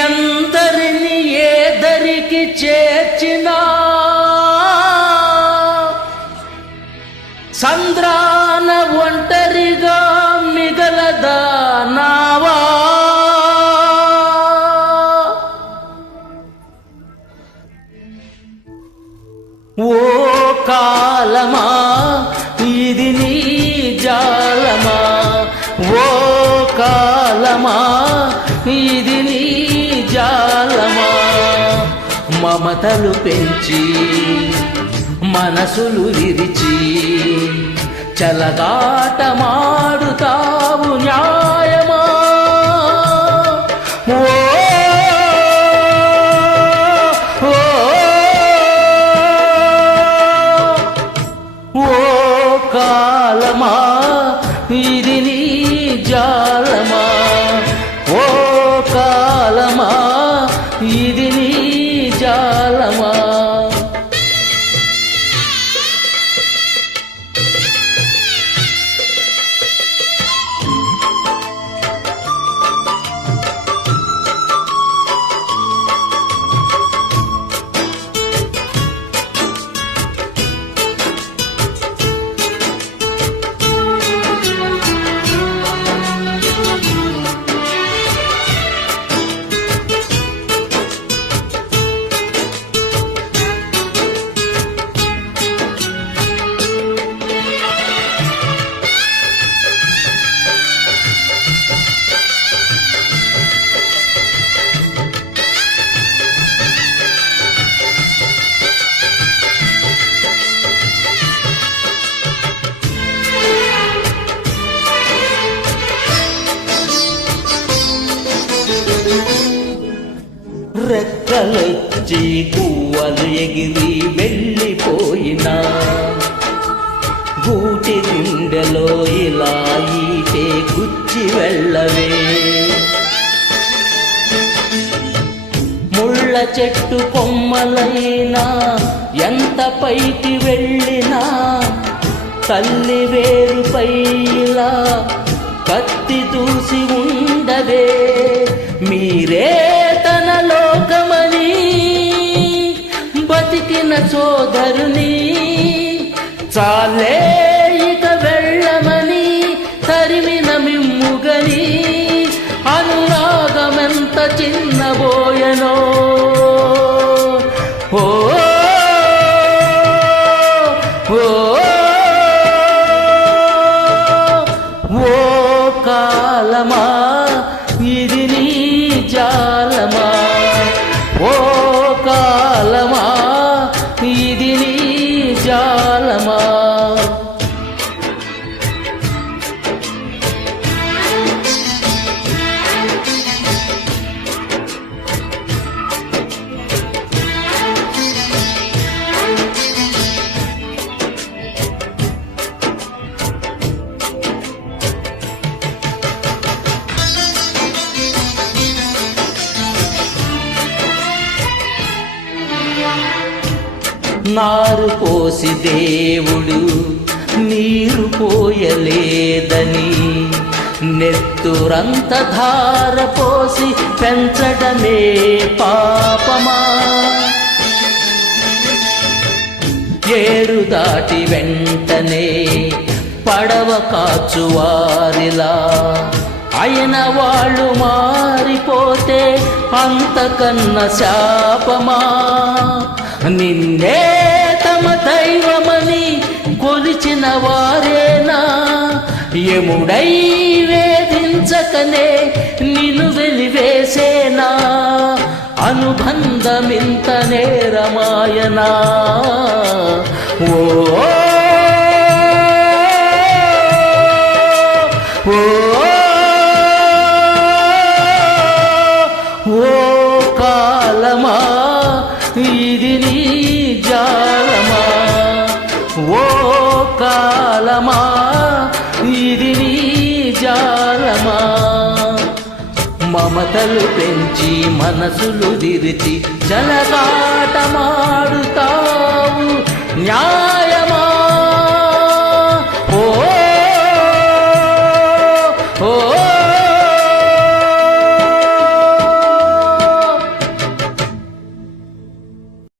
ఎందరిని ఏదరికి చేర్చినా సంద్రాన ఒంటరిగా మిగలదా నావా? ఓ కాలమా ఇది నీ జాలమా? ఓ కాలమా ఇది మమతలు పెంచి మనసులు విరిచి చలగాటమా రెక్కలొచ్చి పువ్వలు ఎగిరి వెళ్ళిపోయినా. గూటి గుండెలో ఇలా ఈటే గుచ్చి వెళ్ళవే. ముళ్ళ చెట్టు కొమ్మలైనా ఎంత పైకి వెళ్ళినా తల్లి వేరుపై ఇలా కత్తి దూసి ఉండవే. మీరే సోదరుని చాలే ఇక వెళ్ళమని తరిమిన మిమ్ముగని అనురాగమెంత చిన్నబోయనో ఓ ఓ ఓ కాలమా ఇది నీ జాలమా? నారు పోసి దేవుడు నీరు పోయలేదని. నెత్తురంత ధార పోసి పెంచడమే పాపమా. ఏడు దాటి వెంటనే పడవ కాచువారిలా. అయిన వాళ్ళు మారిపోతే అంతకన్న శాపమా. నిన్నే తమ దైవమని కొలిచిన వారేనా? యముడై వేధించకనే నిన్ను వెలివేసేనా? అనుబంధమింత నేరమాయనా? మమతలు పెంచి మనసులు విరిచి జలగాటమాడుతావు. న్యాయ